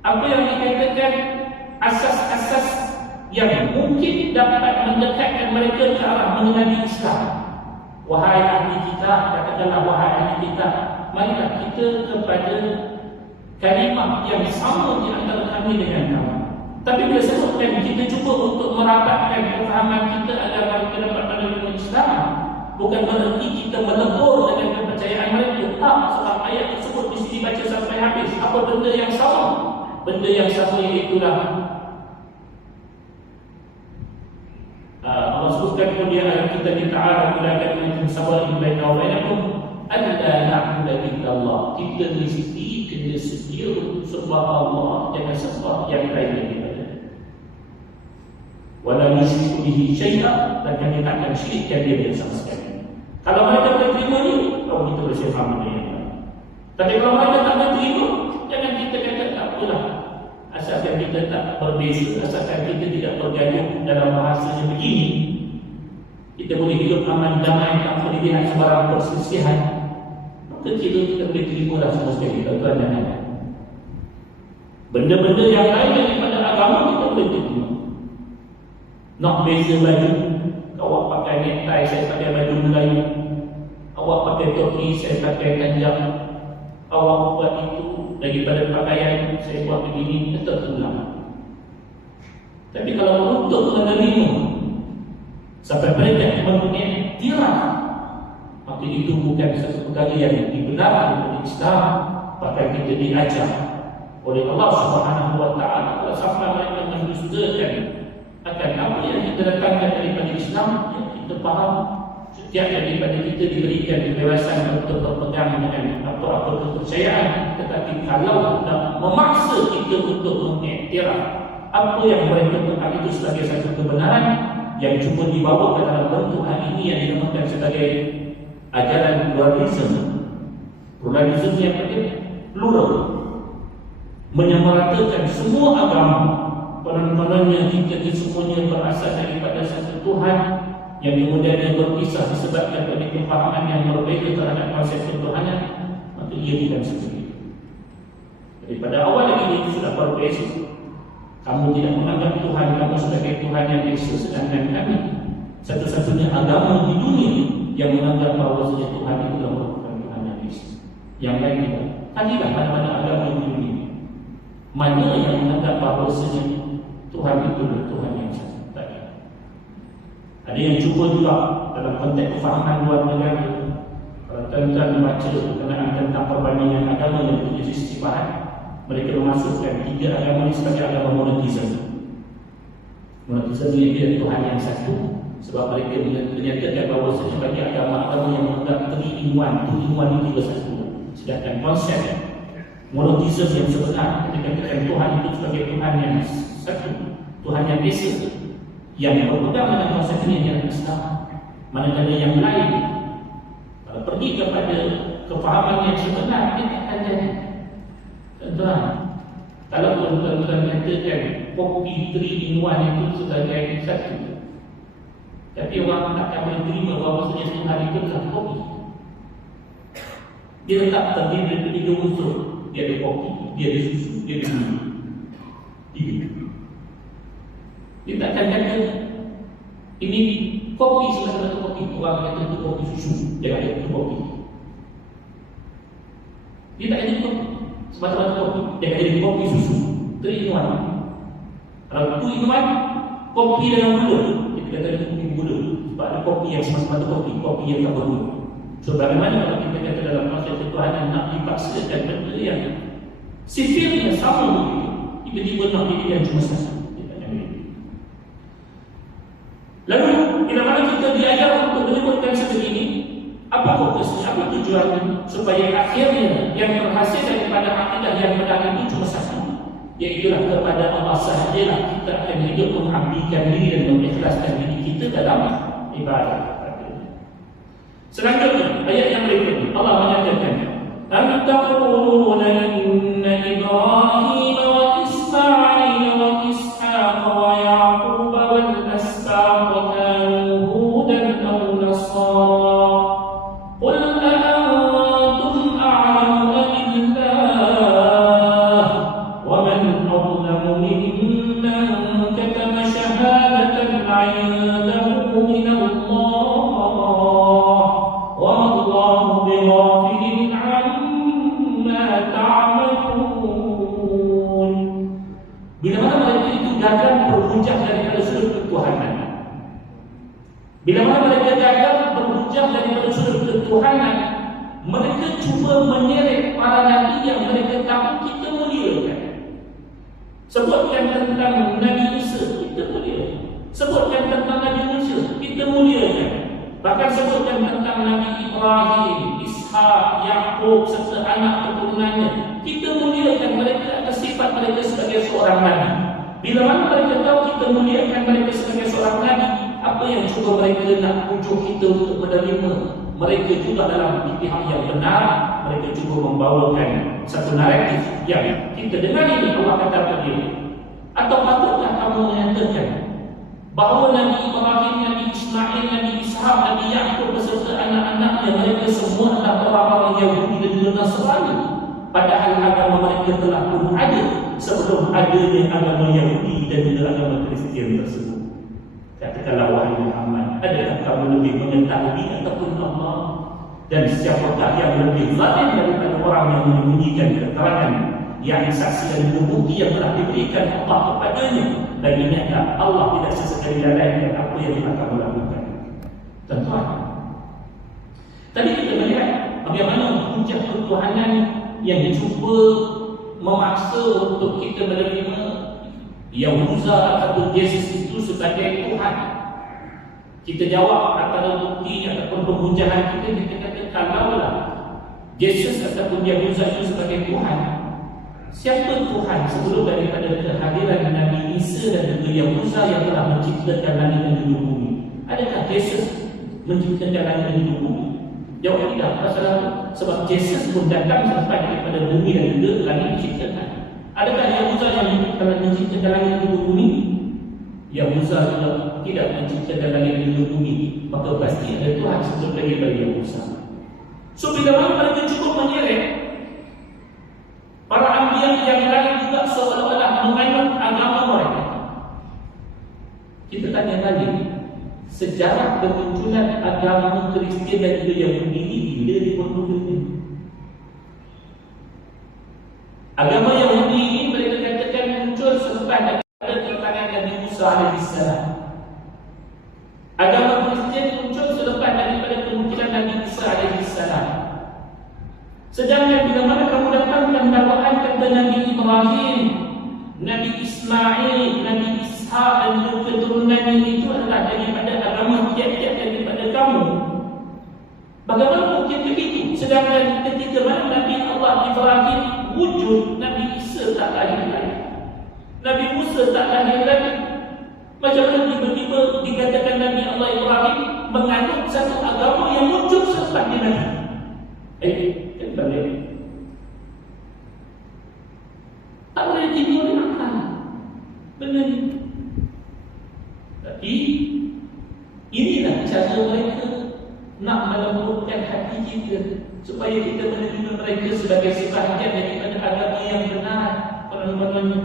apa yang dikatakan asas-asas yang mungkin dapat mendekatkan mereka ke arah mengenali Islam. Wahai ahli kitab, katakanlah wahai ahli kitab, marilah kita kepada kalimah yang sama di antara kami dengan kamu. Tapi bila sebutkan kita cuba untuk merapatkan pemahaman kita agar mereka dapat menerima Islam, bukan berarti kita melebur dengan kepercayaan mereka. Tak, sebab ayat tersebut mesti dibaca sampai habis. Apa benda yang sama? Benda yang sama iaitulah Allah sebutkan kemudian ayat kita ta'ala ila kalimatin sawa'in bainana wa bainakum alla na'budu illallah. Kita mesti kena sedia untuk sembah Allah, jangan sembah yang lain daripada. wala yusyriku bihi syai'a, dan kami takkan syirikkan dia sama sekali. Kalau mereka boleh terima ni, baru kita boleh faham benda yang lain. Tapi kalau mereka tak boleh terima, jangan kita kata tak apalah, asalkan kita tak berbeza, asalkan kita tidak bergayung dalam bahasanya begini, kita boleh hidup aman damai tanpa dilihat sebarang perselisihan, maka kita boleh terima lah semua sekali. Tuan dan puan, benda-benda yang lain daripada agama kita boleh terima. Nak beza baju, awak pakai necktie, saya pakai baju Melayu, awak pakai topi, saya pakai tanjak, awak buat itu daripada pakaian, saya buat begini, tetap terpulang. Tapi kalau menuntut menerima sampai mereka mengiktiraf, maka itu bukan satu perkara yang dibenarkan oleh Islam. Bahkan kita diajar oleh Allah Subhanahu wa taala kalau sampai mereka mendustakan akan apa yang kita datangkan daripada Islam, yang kita faham setiap daripada kita diberikan kebebasan untuk berpegang dengan apa-apa kepercayaan. Tetapi kalau nak memaksa kita untuk mengiktiraf apa yang mereka pegang itu sebagai satu kebenaran yang cuma dibawa ke dalam bentuk hari ini yang dinamakan sebagai ajaran pluralisme. Pluralisme yang plural, menyamaratakan semua agama, peran-perannya kita semuanya berasal daripada satu Tuhan yang kemudiannya berpisah disebabkan oleh kefahaman yang berbeza terhadap konsep ketuhanan, maka ia bukan seperti itu. Daripada awal lagi itu sudah berbeza. Kamu tidak menganggap Tuhan kamu sebagai Tuhan yang esa, sedangkan kami satu-satunya agama di dunia yang menganggap bahawasanya Tuhan itu merupakan Tuhan yang esa. Yang lain tidak. Tadilah mana-mana agama di dunia, mana yang menganggap bahawasanya Tuhan itu adalah Tuhan yang esa. Ada yang cuba juga dalam konteks kefahaman luar negara. Kalau tuan-tuan membaca berkenaan tentang perbandingan agama yang punya sisi bahan, mereka memasukkan tiga agama ini sebagai agama monoteisme. Monoteisme ini dia Tuhan yang satu, sebab mereka menyatakan bahawa bagi agama-agama yang menganggap three-in-one, two-in-one itu juga satu. Sedangkan konsep monoteisme yang sebenar, kita katakan Tuhan itu sebagai Tuhan yang satu, Tuhan yang esa. Yang berpegang dengan konsep ini adalah Islam. Manakala yang lain, kalau pergi kepada kefahaman yang sebenar, dia akan jadi. Tuan-tuan, kalau tuan-tuan katakan kopi 3-in-1 itu sebagai satu, tapi orang tak akan boleh terima bahawa sebenarnya Tuhan itu adalah kopi. Dia tetap terdiri dari tiga unsur. Dia ada kopi, dia ada susu, dia ada minyak. Tiga. Dia tak akan kata ini kopi semasa-masa kopi. Orang kata itu kopi susu, dia kata itu kopi. Dia tak kata itu kopi semata-mata kopi, dia kata itu kopi susu. 3-in-1. Kalau 2-in-1, kopi dengan gula, kita kata itu kopi gula. Sebab ada kopi yang semata-mata kopi, kopi yang tak bergula. So bagaimana kalau kita kata dalam konsep ketuhanan nak dipaksakan benda yang sifirnya sama begitu, tiba-tiba nak dipilih cuma satu. Lalu, bila mana kita diajar untuk menyebutkan sebegini, apa fokusnya, apa tujuannya? Supaya akhirnya yang berhasil daripada akidah yang benar itu cuma satu, iaitulah kepada Allah sahajalah kita akan hidup mengabdikan diri dan mengikhlaskan diri kita dalam ibadah. Selanjutnya, ayat yang berikutnya, Allah menyatakan, Am taquluna inna Ibrahim wa Ismail wa Ishaq wa Yaqub wal asbaq kanu hudan aw nasara qul a'antum a'lamu amillah wa man adlamu mimman katama shahadatan 'indahu min Allah wallahu bighafilin 'amma ta'malun. Bila mana mereka itu gagal berhujah daripada sudut ketuhanan, bila mana mereka gagal berhujah daripada sudut ketuhanan, mereka cuba menyeret para nabi yang mereka tahu kita muliakan. Sebutkan tentang Nabi Isa, kita muliakan. Sebutkan tentang Nabi Musa, kita muliakan. Bahkan sebutkan tentang Nabi Ibrahim, Ishaq, Yaqub serta anak keturunannya, kita muliakan mereka atas sifat mereka sebagai seorang nabi. Bila mana mereka tahu kita muliakan mereka sebagai seorang Nabi, apa yang cuba mereka nak pujuk kita untuk menerima mereka juga dalam pihak yang benar. Mereka cuba membawakan satu naratif yang kita dengar ini Allah kata apa dia. Atau patutkah kamu menyatakan bahawa Nabi Ibrahim, Nabi Ismail, Nabi Ishaq, Nabi Yaqub beserta anak-anaknya mereka semua adalah orang-orang Yahudi dan juga Nasrani, padahal agama mereka telah pun ada sebelum adanya agama Yahudi dan juga agama Kristian tersebut. Katakanlah wahai Muhammad, adakah kamu lebih mengetahui ataupun Allah? Dan siapakah yang lebih zalim daripada orang yang menyembunyikan keterangan yang saksi dan bukti yang telah diberikan Allah kepadanya? Dan ingatlah, Allah tidak sesekali lalaikan apa yang telah kamu lakukan. Tuan-tuan, tadi kita melihat bagaimana hujah ketuhanan yang cuba memaksa untuk kita menerima Yahuza atau Yesus itu sebagai Tuhan. Kita jawab antara bukti ataupun pembujahan kita kata, kalaulah Yesus ataupun Yahuza itu sebagai Tuhan, siapa Tuhan sebelum daripada kehadiran Nabi Isa dan juga Yahuza yang telah menciptakan langit dan juga bumi? Adakah Yesus menciptakan langit dan juga bumi? Jawab tidak. Sebab Yesus pun datang selepas daripada bumi dan juga langit diciptakan. Adakah Yahuza yang menciptakan langit dan juga bumi? Yahuza juga tidak menciptakan langit dan juga bumi. Maka pasti ada Tuhan sebelum daripada Yahuza. So bila mana mereka cukup menyeret para anbiya yang lain juga seolah-olah menganut agama mereka, kita tanya balik, sejarah kemunculan agama Kristian dan juga Yahudi ini bila dimunculkan? Agama Yahudi ini mereka katakan muncul selepas daripada kedatangan Nabi Musa AS. Agama Kristian muncul selepas daripada kemunculan Nabi Isa AS. Sedangkan bila mana kamu datangkan dakwaan kata Nabi Ibrahim, Nabi Ismail, Nabi Ishaq dan juga keturunannya itu adalah daripada agama tiap-tiap daripada kamu, bagaimana mungkin begitu? Sedangkan ketika mana Nabi Allah Ibrahim wujud, Nabi Isa tak lahir lagi, Nabi Musa tak lahir lagi. Macam mana tiba-tiba dikatakan Nabi Allah Ibrahim menganut satu agama yang wujud selepas dia Nabi? Kan balik. Tak boleh timbul oleh akal. Benar ni. Tapi inilah cara mereka nak melembutkan hati kita supaya kita menerima mereka sebagai sebahagian daripada agama yang benar. Penonton-penonton,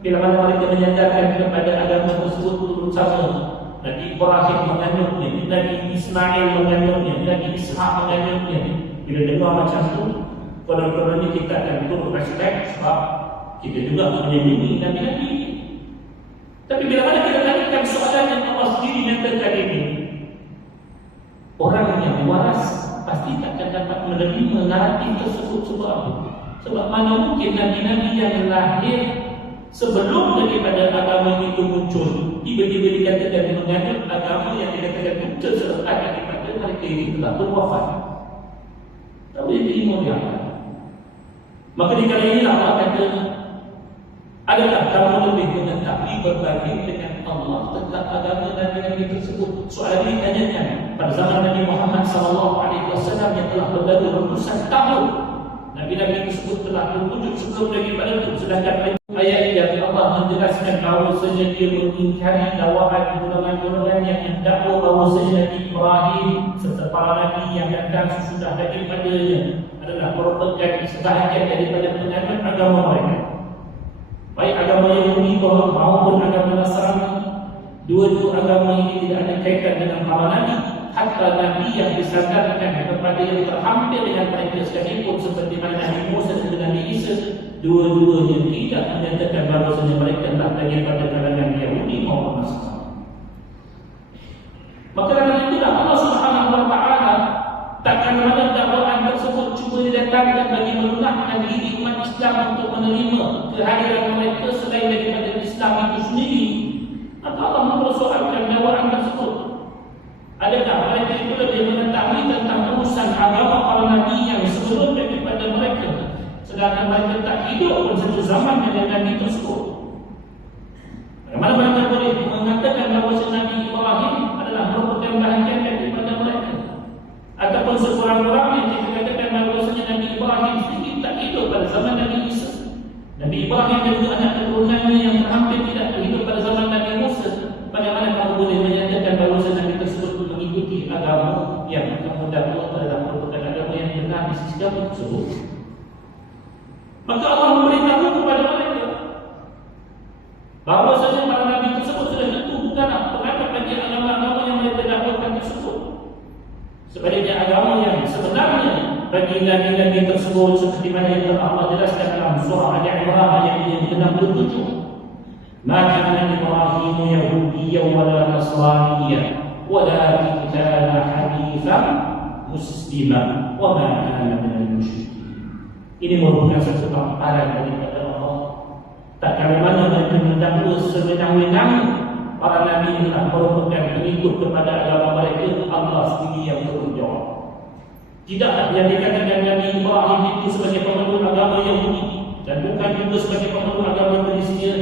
bila mana mereka menyandarkan kepada agama tersebut turut sama, Nabi Ibrahim menganutnya, Nabi Ismail menganutnya, Nabi Ishaq menganutnya. Bila dengar macam tu, konon-kononnya kita akan turut respect sebab kita juga menyayangi Nabi-Nabi. Tapi bila mana kita tanyakan soalan yang Allah sendiri nyatakan ini, orang yang waras pasti takkan dapat menerima naratif tersebut. Sebab apa? Sebab mana mungkin Nabi-Nabi yang lahir sebelum daripada agama itu muncul, tiba-tiba dikatakan menganut agama yang dikatakan muncul selepas daripada mereka ini telah berwafat. Tak boleh terima dia. Maka di kali inilah Allah kata, adakah kamu lebih mengetahui berbanding dengan Allah tentang agama Nabi-Nabi tersebut? Soal ini ditanyakan pada zaman Nabi Muhammad SAW yang telah berlalu ratusan tahun. Nabi-Nabi tersebut telah berwujud sebelum daripada itu. Sedangkan ayat yang Allah menjelaskan bahawasanya dia mengingkari dakwaan golongan-golongan yang mendakwa bahawasanya Nabi Ibrahim serta para Nabi yang datang sesudah daripadanya adalah merupakan sebahagian daripada penganut agama mereka, baik agama Yahudi maupun agama Nasrani. Dua-dua agama ini tidak ada kaitan dengan para Nabi. Hatta Nabi yang disandarkan kepada yang terhampir dengan mereka sekalipun seperti mana Nabi Musa dan Nabi Isa, dua-duanya tidak menyatakan bahawasanya mereka tak daripada kalangan Yahudi maupun Nasrani. Maka dengan itulah Allah Subhanahu Wa Taala takkan mana dakwaan tersebut cuba didatangkan bagi melunakkan diri umat Islam untuk menerima kehadiran mereka selain daripada Islam itu sendiri. Maka Allah mempersoalkan dakwaan tersebut. Adakah mereka itu lebih mengetahui tentang urusan agama para Nabi yang sebelum daripada mereka, sedangkan mereka tak hidup pun satu zaman dengan Nabi tersebut? Bagaimana mereka boleh mengatakan bahawa Nabi Ibrahim adalah merupakan bahagian daripada mereka? Ataupun sekurang-kurangnya jika katakan bahawa Nabi Ibrahim sedikit tak hidup pada zaman Nabi Isa. Nabi Ibrahim dan juga anak keturunannya yang hampir tidak hidup pada zaman Nabi Musa. Bagaimana kamu boleh menyatakan bahawa Nabi tersebut mengikuti agama yang kamu dakwa adalah merupakan agama yang benar di sisi kamu tersebut? Maka Allah memberitahu kepada mereka bahawasanya para nabi tersebut sudah tentu bukanlah penganut bagi agama-agama yang mereka dakwakan tersebut. Sebaliknya agama yang sebenarnya bagi nabi-nabi tersebut seperti mana yang telah Allah jelaskan dalam surah Al-Imran ayat yang ke-67. Maka Ibrahim Yahudiyyan wa la Nasraniyyan walakin kana hanifan musliman wa ma kana minal musyrikin. Ini merupakan satu tamparan daripada Allah. Tak kala mana mereka mendakwa sewenang-wenang para nabi telah merupakan pengikut kepada agama mereka, Allah sendiri yang bertanggungjawab. Tidak yang dikatakan Nabi Ibrahim itu sebagai pemeluk agama Yahudi dan bukan juga sebagai pemeluk agama Kristian.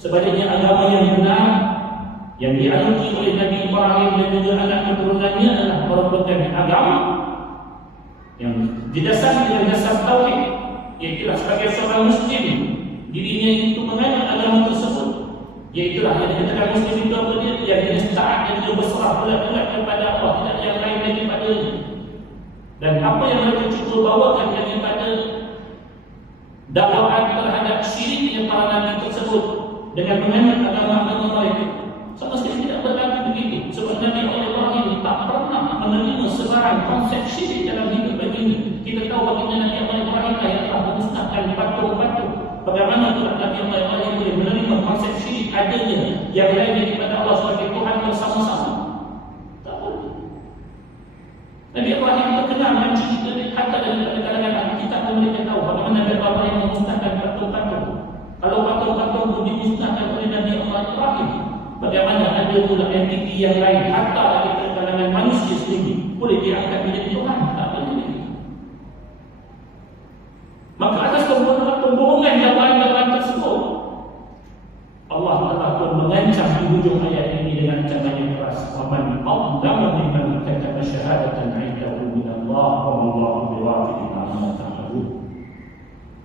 Sebaliknya agama yang benar yang dianuti oleh Nabi Ibrahim dan juga anak keturunannya adalah merupakan agama yang didasari dengan dasar tauhid, iaitu sebagai seorang muslim dirinya itu menganut agama tersebut, iaitulah yang dikatakan muslim itu apa dia? Yang dia taat dan juga berserah bulat-bulat kepada Allah, tidak yang lain daripada ini. Dan apa yang mereka cuba bawakan daripada dakwaan terhadap syiriknya para nabi tersebut dengan menganut agama-agama mereka, sama sekali tidak berlaku begitu. Sebab Nabi Ibrahim tak pernah menerima sebarang konsep syirik dalam hidup begini. Kita tahu bagaimana Nabi Ibrahim yang telah memusnahkan patung-patung. Bagaimana pula Nabi Ibrahim boleh menerima konsep syirik adanya yang lain daripada Allah sebagai Tuhan bersama-sama? Tak boleh. Nabi Ibrahim terkenal dengan cerita hatta daripada kalangan ahli kitab pun mereka tahu bagaimana Nabi Ibrahim memusnahkan patung-patung. Kalau patung-patung pun dimusnahkan oleh Nabi Ibrahim, bagaimana ada pula entiti yang lain hatta daripada kalangan manusia sendiri boleh diangkat menjadi Tuhan? Tak boleh. Maka atas pembohongan dakwaan-dakwaan tersebut, Allah telah pun mengancam di hujung ayat ini dengan ancaman yang keras. Waman aqdama mimman katama syahadatan 'indahu min Allah wa wallahu bighafilin 'amma ta'malun.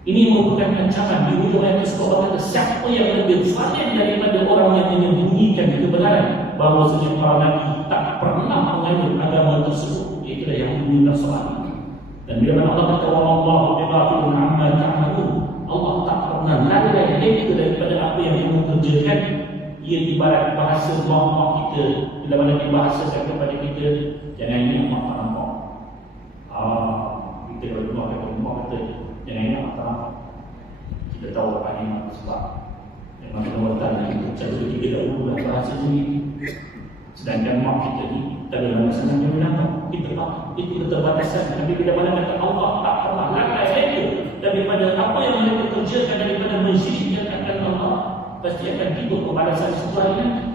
Ini merupakan ancaman di hujung ayat tersebut. Kata siapa yang lebih zalim daripada orang yang menyembunyikan kebenaran bahawa para nabi tak pernah menganut agama tersebut, iaitu Yahudi dan Nasrani. Dan bila Allah kata wallahu bighafilin 'amma ta'malun, Allah tak pernah lalai mereka daripada apa yang kamu kerjakan. Ia ibarat bahasa mak kita bila mana dibahasakan kepada kita, jangan ingat mak tak nampak. Kita kalau mak kata jangan ingat mak tak nampak, kita tahu apa ni mak sebab memang kena bertahan lagi. Cara ketiga dahulu dah bahasa sendiri. Sedangkan mak kita ni tak ada mana sangat yang nampak. Kita tahu itu keterbatasan. Tapi bila mana kata Allah tak pernah lalai mereka daripada apa yang mereka kerjakan, daripada mensyirikkan Allah, pasti akan tiba pembalasan sesuatu nanti.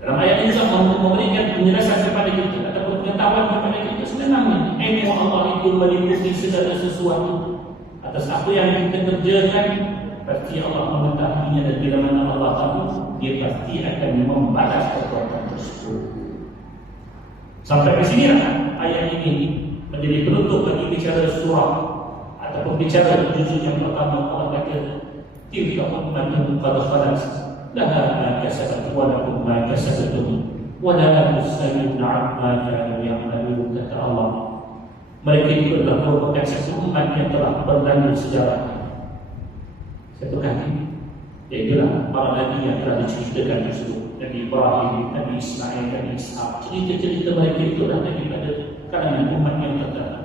Dalam ayat ini Allah memberikan penjelasan kepada kita ataupun pengetahuan kepada kita sebenarnya ilmu Allah itu meliputi segala sesuatu. Atas apa yang kita kerjakan, pasti Allah mengetahuinya, dan bila mana Allah tahu, dia pasti akan membalas perbuatan tersebut. Sampai ke sinilah ayat ini menjadi penutup bagi bicara surah ataupun bicara juzuk yang pertama. Allah kata tilka ummatun qad khalat laha ma kasabat wa lakum ma kasabtum wa la tus'aluna 'amma kanu ya'malun. Kata Allah, mereka itu adalah merupakan satu umat yang telah berlalu sejarah. Satu kali, iaitulah para nabi yang telah diceritakan tersebut. Nabi Ibrahim, Nabi Ismail, Nabi Ishaq. Cerita-cerita mereka itu adalah daripada kalangan umat yang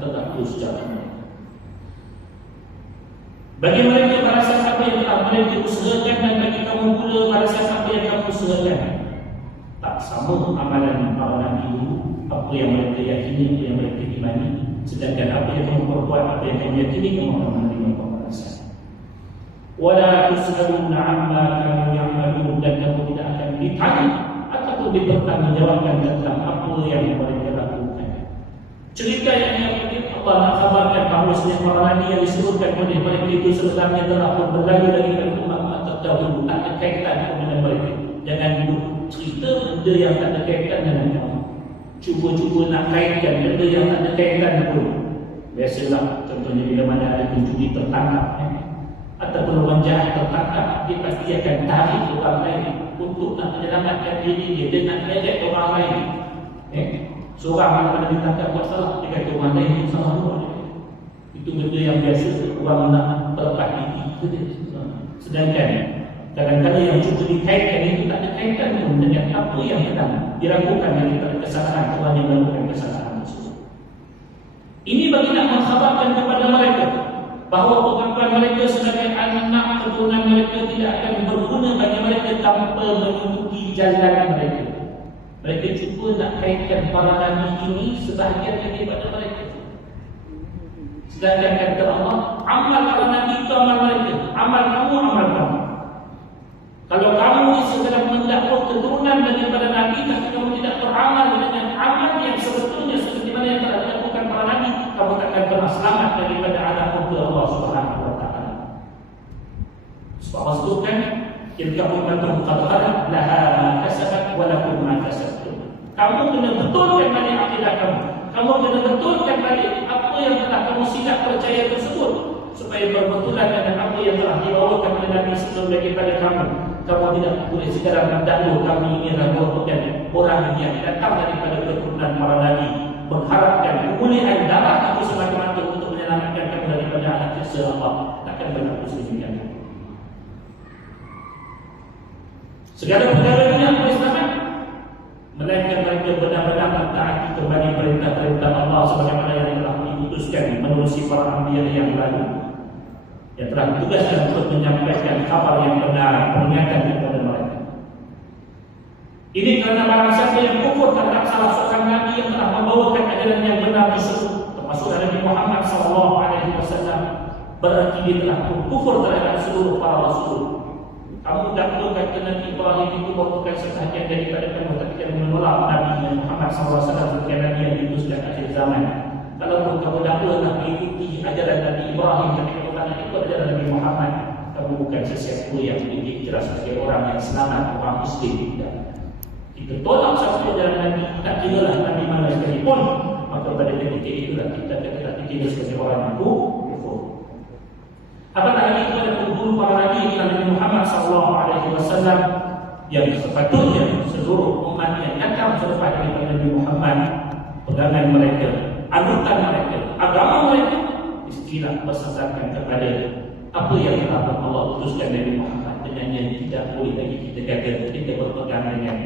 terdahulu sejarahnya. Bagi mereka balasan apa yang telah mereka usahakan, dan bagi kamu pula balasan apa yang kamu usahakan. Tak sama amalan para nabi dulu, apa yang mereka yakini, apa yang mereka imani. Sedangkan apa yang kamu perbuat, apa yang kamu yakini, kamu akan menerima pembalasan. Wala tus'aluna 'amma kanu ya'malun, dan kamu tidak akan ditanya ataupun dipertanggungjawabkan tentang apa yang mereka lakukan. Cerita yang Allah Allah nak khabarkan bahawa para nabi yang disebutkan oleh mereka itu sebenarnya telah pun berlalu daripada umat terdahulu, tak ada kaitan dengan mereka. Jangan duduk cerita benda yang tak ada kaitan dengan kamu. Cuba-cuba nak kaitkan benda yang tak ada kaitan pun. Biasalah, contohnya bila mana ada pencuri tertangkap, ataupun orang jahat tertangkap, dia pasti akan tarik orang lain untuk nak menyelamatkan diri dia. Dia nak ledek orang lain. Seorang mana ditangkap buat salah, dia kata orang lain yang salah buat. Itu benda yang biasa orang nak berlepas diri. Sedangkan kadang-kadang yang cuba dikaitkan itu tak ada kaitan pun dengan apa yang sedang diragukan daripada kesalahan orang yang melakukan kesalahan tersebut. Ini bagi nak mengkhabarkan kepada mereka bahawa pengakuan mereka sebagai anak keturunan mereka tidak akan berguna bagi mereka tanpa mengikuti jalan mereka. Mereka cuba nak kaitkan para nabi ini sebahagian daripada mereka. Sedangkan kata Allah, amal para nabi itu amal mereka, amal kamu, amal kamu. Kalau kamu sedang mendakwa keturunan daripada nabi, tapi kamu tidak beramal dengan amal yang sebetulnya seperti mana yang telah dilakukan para nabi, kamu takkan pernah selamat daripada azab Allah Subhanahu wa taala. Sebab Allah sebutkan, "Tilka ummatun qad khalat laha ma kasabat wa lakum ma kasabtum." Kamu kena betulkan balik akidah kamu. Kamu kena betulkan balik apa yang telah kamu silap percaya tersebut, supaya berbetulan dengan apa yang telah dibawakan oleh Nabi sebelum daripada kamu. Kamu tidak boleh sekadar mendakwa kami ini adalah merupakan orang yang datang daripada keturunan para nabi, mengharapkan kemuliaan darah atau semata-mata untuk menyelamatkan kamu daripada anak siksa Allah. Takkan berlaku sedemikian. Segala perkara dunia boleh selamat, melainkan mereka benar-benar mentaati kembali perintah-perintah Allah sebagaimana yang telah diputuskan menerusi para anbiya yang lalu, yang telah ditugaskan untuk menyampaikan kabar yang benar, peringatan kepada mereka. Ini kerana barang siapa yang kufur terhadap salah seorang nabi yang telah membawakan ajaran yang benar tersebut, termasuk Nabi Muhammad SAW, berarti dia telah kufur terhadap seluruh para rasul. Kamu dakwakan ke Nabi Ibrahim itu merupakan sebahagian daripada kamu, tapi kamu menolak Nabi Muhammad SAW sebagai Nabi yang diutuskan akhir zaman. Kalaupun kamu dakwa nak mengikuti ajaran Nabi Ibrahim, tapi kamu tak ikut ajaran Nabi Muhammad, kamu bukan sesiapa yang dikira sebagai orang yang selamat, orang Muslim. Kita tolak satu ajaran Nabi, tak kira lah Nabi mana sekalipun, maka pada ketika itulah kita tak dikira sebagai orang yang kufur. Apatah lagi kepada penghulu para nabi Nabi Muhammad SAW yang sepatutnya seluruh umat yang datang selepas daripada Nabi Muhammad, pegangan mereka, anutan mereka, agama mereka istilah bersasarkan kepada apa yang telah Allah utuskan Nabi Muhammad, dengan yang tidak boleh lagi kita kata kita berpegang dengan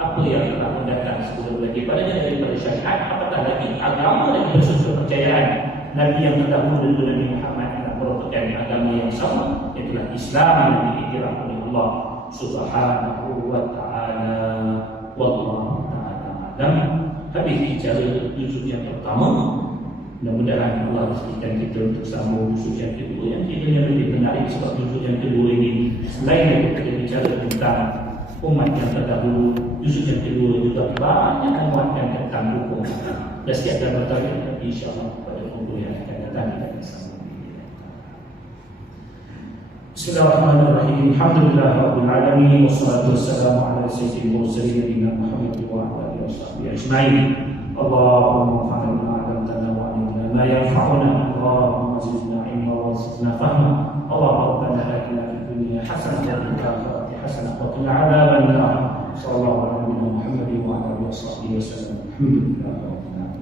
apa yang telah mendatang sebelum daripadanya daripada syariat, apatah lagi agama dan bersumber kepercayaan Nabi yang terdahulu daripada Nabi Muhammad merupakan agama yang sama, itulah Islam yang diiktiraf oleh Allah Subhanahu wa taala. Wallahu taala alam. Habis bicara juzuk yang pertama, mudah-mudahan Allah berikan kita untuk sambung juzuk yang kedua yang kiranya lebih menarik, sebab juzuk yang kedua ini selain daripada bicara tentang umat yang terdahulu, juzuk yang kedua juga banyak menguatkan tentang hukum. Dan setiap dalam tarikh nanti insya-Allah pada minggu yang akan datang kita akan sambung. Bismillahirrahmanirrahim. Alhamdulillahirabbil alamin wassalatu wassalamu ala sayyidil mursalin nabiyina Muhammad wa ala alihi washabbihi ajma'in. Allahumma fa'alna 'alamtana wa 'allimna ma yanfa'una. Allahumma zidna 'ilma wa zidna fahma. Allahumma rabbana atina fid dunya hasanah wa fil akhirati hasanah wa qina 'adzaban nar. Sallallahu alaihi wa sallam. Alhamdulillah.